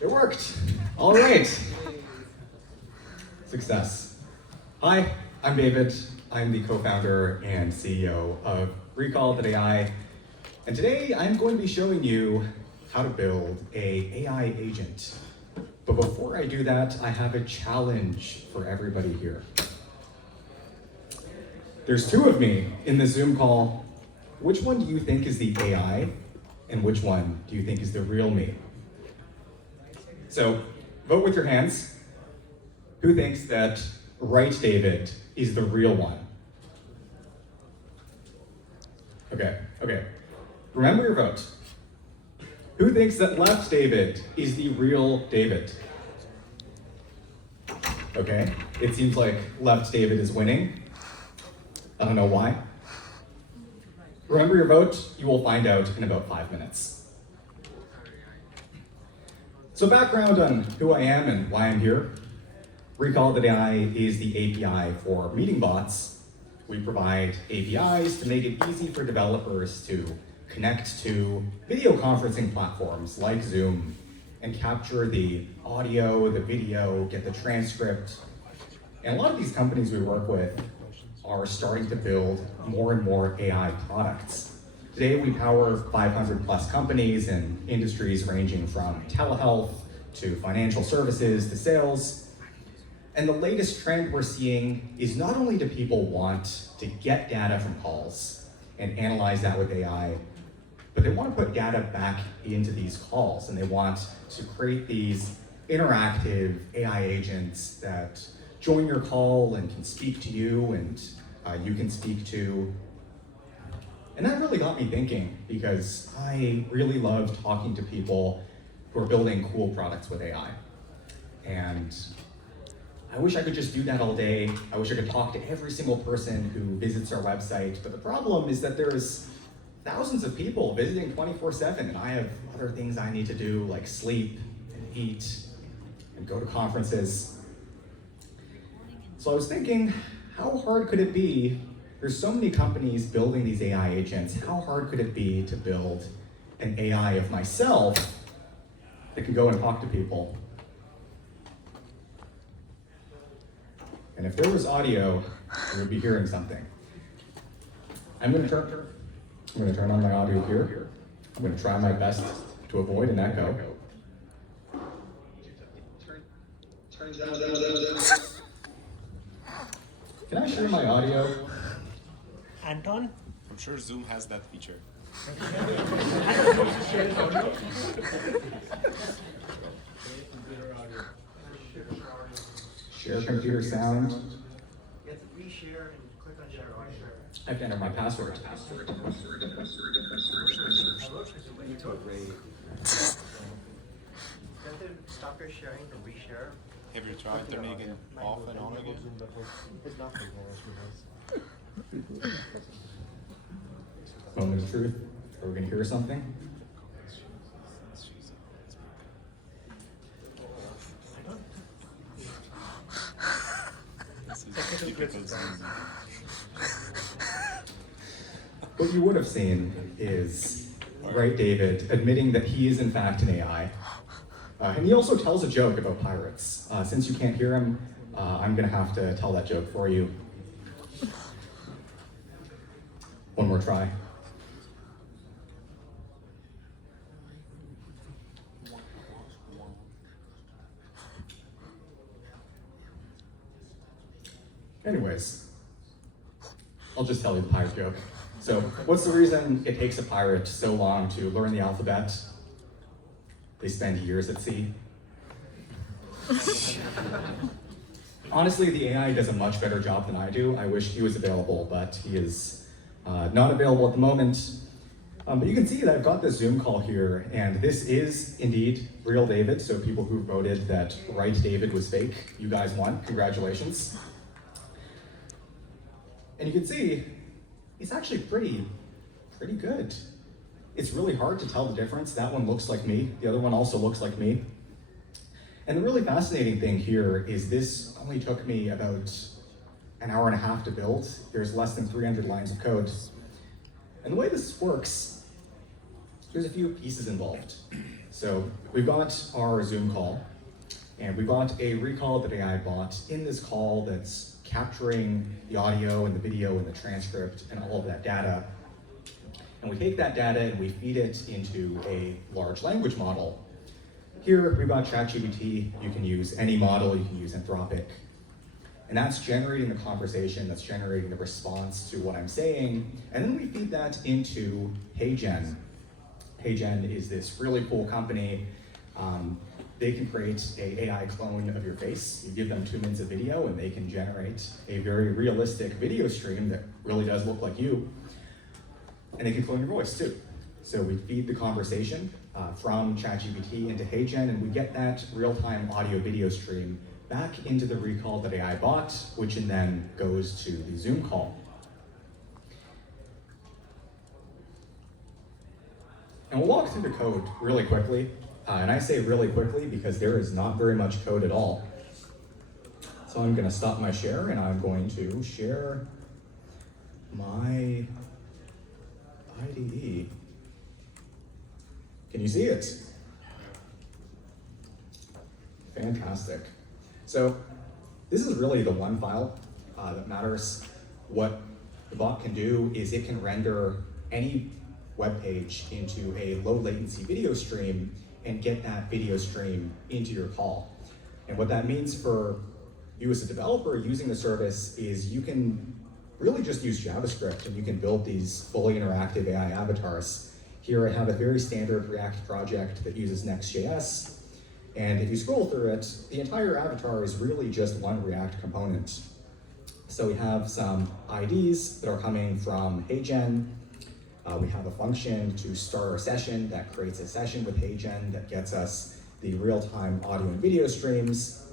It worked. All right. Success. Hi, I'm David. I'm the co-founder and CEO of Recall.ai. And today I'm going to be showing you how to build an AI agent. But before I do that, I have a challenge for everybody here. There's two of me in the Zoom call. Which one do you think is the AI? And which one do you think is the real me? So vote with your hands. Who thinks that right David is the real one? Okay. Remember your vote. Who thinks that left David is the real David? Okay, it seems like left David is winning. I don't know why. Remember your vote. You will find out in about 5 minutes. So background on who I am and why I'm here. Recall.ai is the API for meeting bots. We provide APIs to make it easy for developers to connect to video conferencing platforms like Zoom and capture the audio, the video, get the transcript. And a lot of these companies we work with are starting to build more and more AI products. Today we power 500 plus companies in industries ranging from telehealth to financial services to sales. And the latest trend we're seeing is not only do people want to get data from calls and analyze that with AI, but they want to put data back into these calls, and they want to create these interactive AI agents that join your call and can speak to you, and you can speak to. And that really got me thinking, because I really love talking to people who are building cool products with AI. And I wish I could just do that all day. I wish I could talk to every single person who visits our website. But the problem is that there's thousands of people visiting 24/7, and I have other things I need to do, like sleep and eat and go to conferences. So I was thinking, how hard could it be? There's so many companies building these AI agents. How hard could it be to build an AI of myself that can go and talk to people? And if there was audio, you would be hearing something. I'm going to turn on my audio here. I'm going to try my best to avoid an echo. Can I share my audio? Anton? I'm sure Zoom has that feature. Share computer sound. You have to reshare and click on share audio. I have to enter my password. You have to stop your sharing and reshare. Have you tried turning it off and on again? It's not for Moment of truth. Are we going to hear something? What you would have seen is right David admitting that he is in fact an AI. And he also tells a joke about pirates. Since you can't hear him, I'm going to have to tell that joke for you. One more try. Anyways, I'll just tell you the pirate joke. So, what's the reason it takes a pirate so long to learn the alphabet? They spend years at sea. Honestly, the AI does a much better job than I do. I wish he was available, but he is not available at the moment. But you can see that I've got this Zoom call here, and this is indeed real David. So people who voted that right David was fake, you guys won. Congratulations. And you can see it's actually pretty good. It's really hard to tell the difference. That one looks like me. The other one also looks like me. And the really fascinating thing here is this only took me about an hour and a half to build. There's less than 300 lines of code. And the way this works there's a few pieces involved. So we've got our Zoom call, and we've got a Recall.ai bot in this call that's capturing the audio and the video and the transcript and all of that data. And we take that data and we feed it into a large language model. Here we've got ChatGPT. You can use any model, you can use Anthropic. And that's generating the conversation, that's generating the response to what I'm saying. And then we feed that into HeyGen. HeyGen is this really cool company. They can create an AI clone of your face. You give them 2 minutes of video and they can generate a very realistic video stream that really does look like you. And they can clone your voice too. So we feed the conversation from ChatGPT into HeyGen, and we get that real-time audio-video stream back into the Recall.ai bot, which then goes to the Zoom call. And we'll walk through the code really quickly. And I say really quickly because there is not very much code at all. So I'm going to stop my share, and I'm going to share my IDE. Can you see it? Fantastic. So this is really the one file that matters. What the bot can do is it can render any web page into a low latency video stream and get that video stream into your call. And what that means for you as a developer using the service is you can really just use JavaScript and you can build these fully interactive AI avatars. Here I have a very standard React project that uses Next.js. And if you scroll through it, the entire avatar is really just one React component. So we have some IDs that are coming from HeyGen. We have a function to start our session that creates a session with HeyGen that gets us the real-time audio and video streams.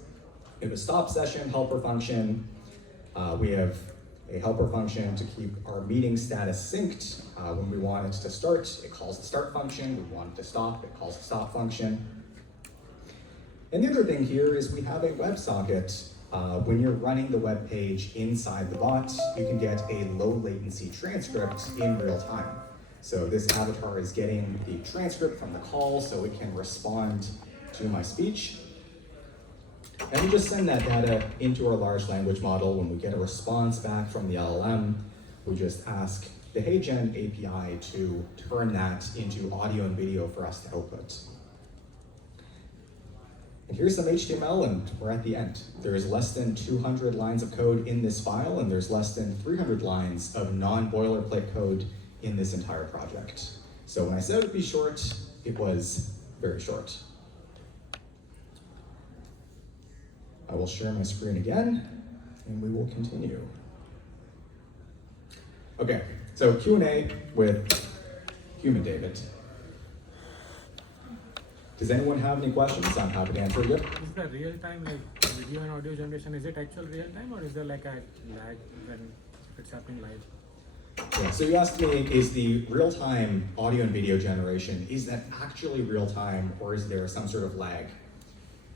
We have a stop session helper function. We have a helper function to keep our meeting status synced. When we want it to start, it calls the start function. We want it to stop, it calls the stop function. And the other thing here is we have a WebSocket. When you're running the web page inside the bot, you can get a low latency transcript in real time. So this avatar is getting the transcript from the call so it can respond to my speech. And we just send that data into our large language model. When we get a response back from the LLM, we just ask the HeyGen API to turn that into audio and video for us to output. And here's some HTML, and we're at the end. There's less than 200 lines of code in this file, and there's less than 300 lines of non-boilerplate code in this entire project. So when I said it would be short, it was very short. I will share my screen again, and we will continue. Okay, so Q&A with human David. Does anyone have any questions? I'm happy to answer you. Is the real time, like video and audio generation, is it actual real time, or is there like a lag when it's happening live? Yeah, so you asked me, is the real-time audio and video generation, is that actually real-time, or is there some sort of lag?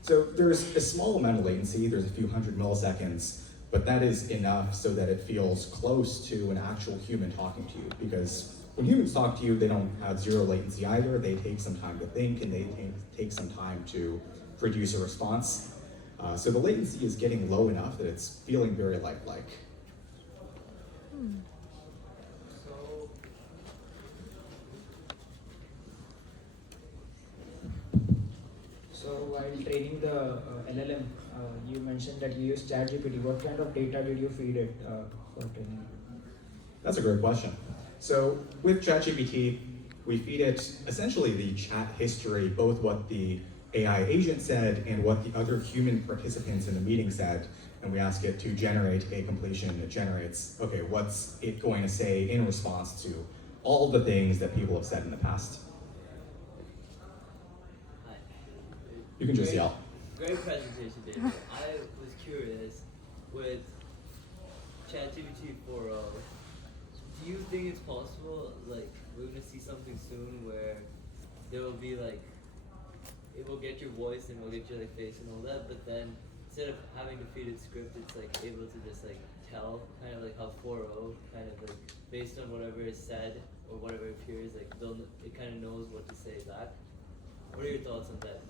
So there's a small amount of latency, there's a few hundred milliseconds, but that is enough so that it feels close to an actual human talking to you, because when humans talk to you, they don't have zero latency either. They take some time to think, and they take some time to produce a response. So the latency is getting low enough that it's feeling very lifelike. So while training the LLM, you mentioned that you used ChatGPT. What kind of data did you feed it for training? That's a great question. So with ChatGPT, we feed it essentially the chat history, both what the AI agent said and what the other human participants in the meeting said, and we ask it to generate a completion. It generates, okay, what's it going to say in response to all the things that people have said in the past. You can just yell. Great presentation, David. I was curious, with ChatGPT 4.0, do you think it's possible, like, we're gonna see something soon where there will be like, it will get your voice and it will get your like face and all that, but then instead of having to feed it script, it's like able to just like tell, kind of like how 4.0 kind of like based on whatever is said or whatever it appears, like it kind of knows what to say back. What are your thoughts on that?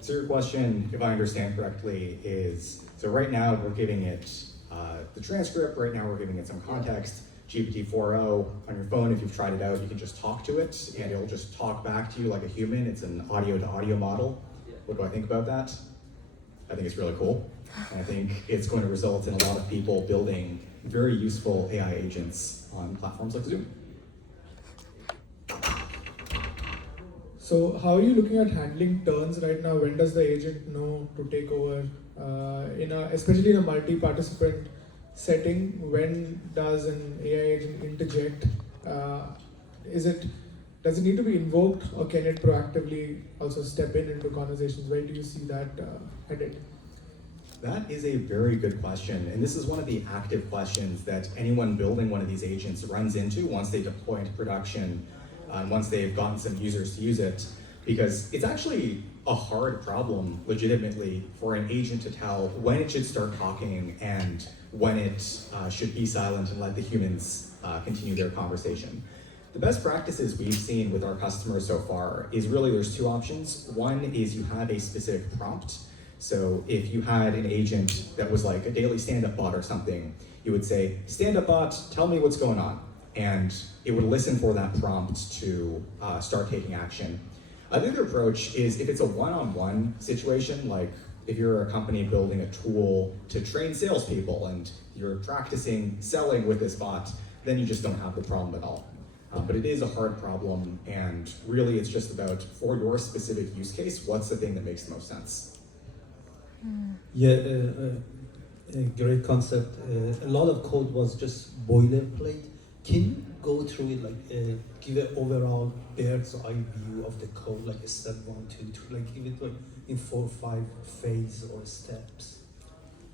So your question, if I understand correctly, is, so right now we're giving it the transcript, right now we're giving it some context. GPT-4o on your phone, if you've tried it out, you can just talk to it and it'll just talk back to you like a human. It's an audio to audio model. Yeah. What do I think about that? I think it's really cool. And I think it's going to result in a lot of people building very useful AI agents on platforms like Zoom. So how are you looking at handling turns right now? When does the agent know to take over? Especially in a multi-participant setting, when does an AI agent interject? Does it need to be invoked, or can it proactively also step into conversations? Where do you see that headed? That is a very good question, and this is one of the active questions that anyone building one of these agents runs into once they deploy into production, and once they've gotten some users to use it, because it's actually a hard problem, legitimately, for an agent to tell when it should start talking and when it should be silent and let the humans continue their conversation. The best practices we've seen with our customers so far is really there's two options. One is you have a specific prompt. So if you had an agent that was like a daily stand-up bot or something, you would say, stand-up bot, tell me what's going on. And it would listen for that prompt to start taking action. Another approach is if it's a one-on-one situation, like if you're a company building a tool to train salespeople and you're practicing selling with this bot, then you just don't have the problem at all. But it is a hard problem, and really it's just about, for your specific use case, what's the thing that makes the most sense? Yeah, a great concept. A lot of code was just boilerplate. Can you go through it, like give an overall bird's eye view of the code, like a step 1, 2, 3, like give it like in 4 or 5 phases or steps?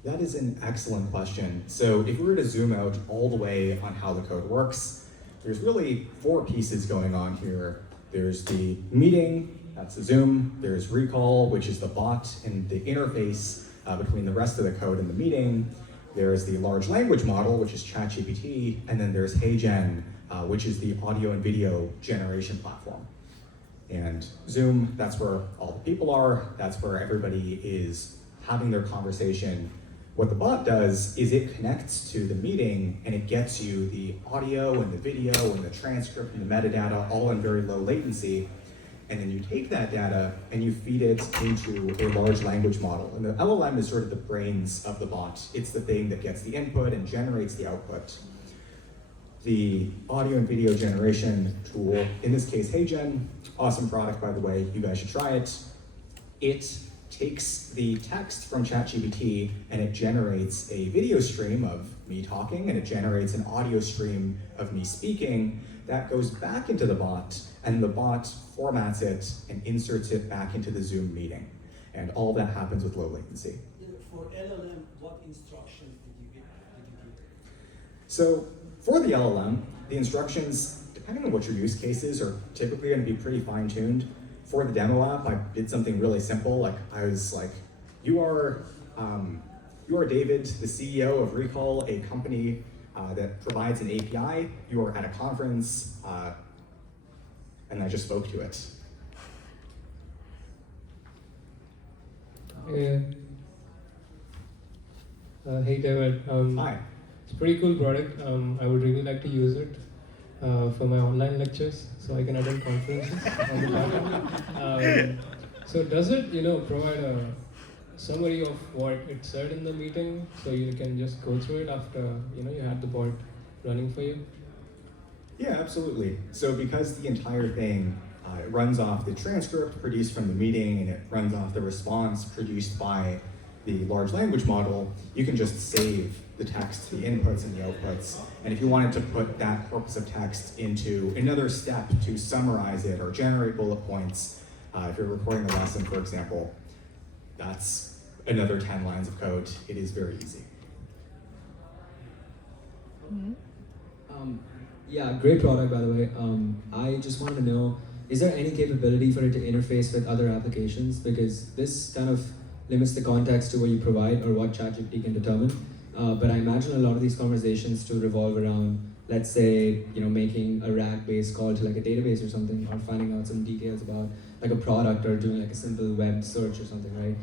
That is an excellent question. So if we were to zoom out all the way on how the code works, there's really 4 pieces going on here. There's the meeting, that's the Zoom. There's Recall, which is the bot and the interface between the rest of the code and the meeting. There's the large language model, which is ChatGPT, and then there's HeyGen, which is the audio and video generation platform. And Zoom, that's where all the people are, that's where everybody is having their conversation. What the bot does is it connects to the meeting and it gets you the audio and the video and the transcript and the metadata all in very low latency. And then you take that data and you feed it into a large language model. And the LLM is sort of the brains of the bot. It's the thing that gets the input and generates the output. The audio and video generation tool, in this case, HeyGen, awesome product, by the way, you guys should try it. It takes the text from ChatGPT and it generates a video stream of me talking, and it generates an audio stream of me speaking that goes back into the bot, and the bot formats it and inserts it back into the Zoom meeting. And all that happens with low latency. For LLM, what instructions did you give? So for the LLM, the instructions, depending on what your use case is, are typically going to be pretty fine-tuned. For the demo app, I did something really simple. Like I was like, you are David, the CEO of Recall, a company that provides an API. You are at a conference, and I just spoke to it. Yeah. Hey David. Hi. It's a pretty cool product. I would really like to use it for my online lectures, so I can attend conferences on the platform. So does it, provide a summary of what it said in the meeting, so you can just go through it after you had the bot running for you? Yeah, absolutely. So because the entire thing it runs off the transcript produced from the meeting, and it runs off the response produced by the large language model, you can just save the text, the inputs and the outputs. And if you wanted to put that corpus of text into another step to summarize it or generate bullet points, if you're recording a lesson, for example, that's another 10 lines of code. It is very easy. Yeah, great product, by the way. I just wanted to know, is there any capability for it to interface with other applications? Because this kind of limits the context to what you provide or what ChatGPT can determine. But I imagine a lot of these conversations to revolve around let's say, making a RAG-based call to like a database or something, or finding out some details about like a product or doing like a simple web search or something, right?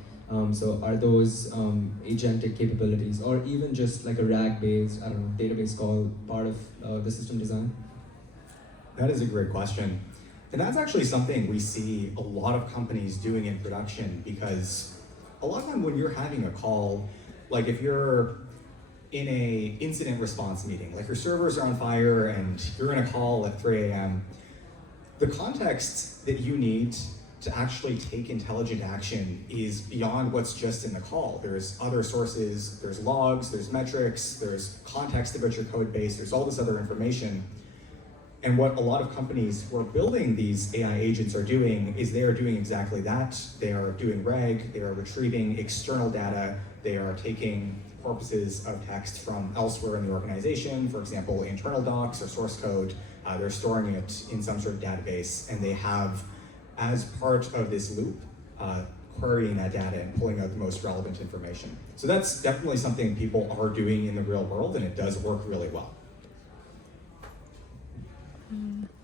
So are those agentic capabilities, or even just like a RAG-based, database call, part of the system design? That is a great question. And that's actually something we see a lot of companies doing in production, because a lot of time when you're having a call, like if you're in a incident response meeting, like your servers are on fire and you're in a call at 3 a.m., the context that you need to actually take intelligent action is beyond what's just in the call. There's other sources, there's logs, there's metrics, there's context about your code base, there's all this other information. And what a lot of companies who are building these AI agents are doing is they are doing exactly that. They are doing RAG, they are retrieving external data, they are taking corpuses of text from elsewhere in the organization, for example, internal docs or source code. They're storing it in some sort of database, and they have, as part of this loop, querying that data and pulling out the most relevant information. So that's definitely something people are doing in the real world, and it does work really well.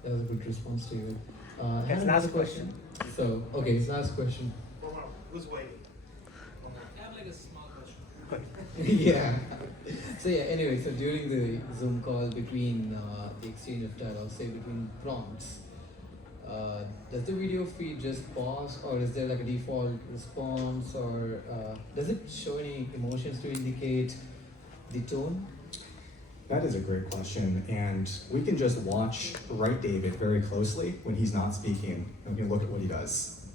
That was a good response to you. I Yes, had last another question. So, okay, it's last question. Who's waiting? I have like a small question. Yeah. So yeah, anyway, so during the Zoom call between the exchange of dialogue, say between prompts, does the video feed just pause, or is there like a default response, or does it show any emotions to indicate the tone? That is a great question, and we can just watch Right David very closely when he's not speaking, and we can look at what he does.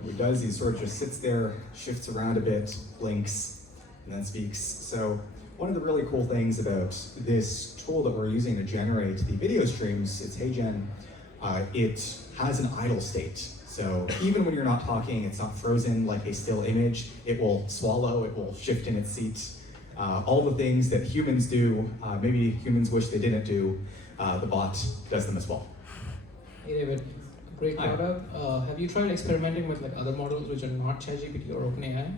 What he does, he sort of just sits there, shifts around a bit, blinks, and then speaks. So one of the really cool things about this tool that we're using to generate the video streams, it's HeyGen, it has an idle state. So even when you're not talking, it's not frozen like a still image. It will swallow, it will shift in its seat. All the things that humans do, maybe humans wish they didn't do, the bot does them as well. Hey David, great Hi. product. Have you tried experimenting with like other models which are not ChatGPT or OpenAI?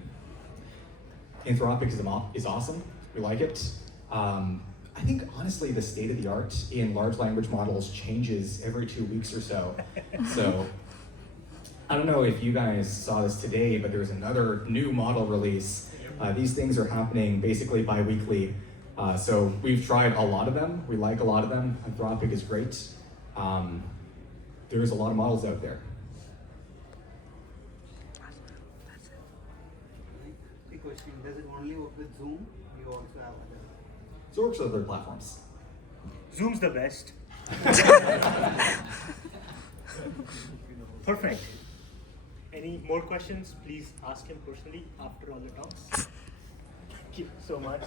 Anthropic is awesome, we like it. I think honestly the state of the art in large language models changes every 2 weeks or so. So I don't know if you guys saw this today, but there's another new model release. These things are happening basically bi-weekly. So we've tried a lot of them. We like a lot of them. Anthropic is great. There's a lot of models out there. Quick question, does it only work with Zoom? You also have other? So it works with other platforms. Zoom's the best. Perfect. Any more questions? Please ask him personally after all the talks. Thank you so much.